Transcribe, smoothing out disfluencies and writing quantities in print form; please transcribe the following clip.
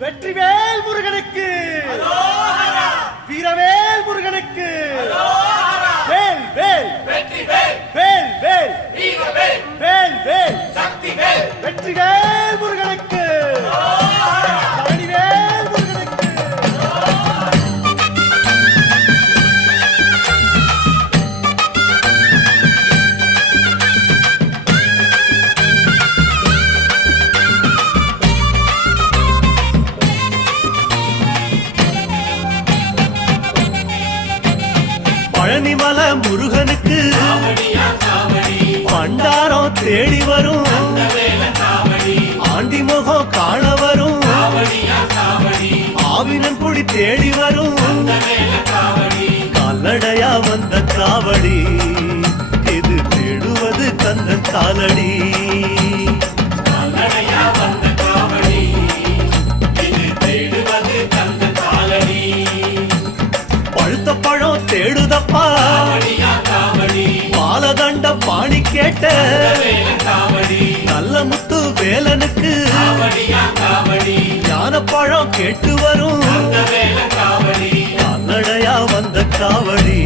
வெற்றிவேல் முருகனுக்கு, வீரவேல் முருகனுக்கு, வேல் வேல் வேல் வேல் வேல் வேல் வெற்றிவேல் முருகனுக்கு, பழனிவேல் முருகனுக்கு. பழனிமல முருகனுக்கு பண்டாரம் தேடி வரும், ஆண்டி முகம் காண வரும், ஆவினன் குடி தேடி வரும், கால்நடையா வந்த காவடி இது தேடுவது கந்தன் காலடி. பழுத்த பழம் தேடுதப்பா, பாலதண்ட பாணி கேட்ட நல்ல முத்து வேலனுக்கு, ஞான பழம் கேட்டு வரும், கால்நடையா வந்த காவடி.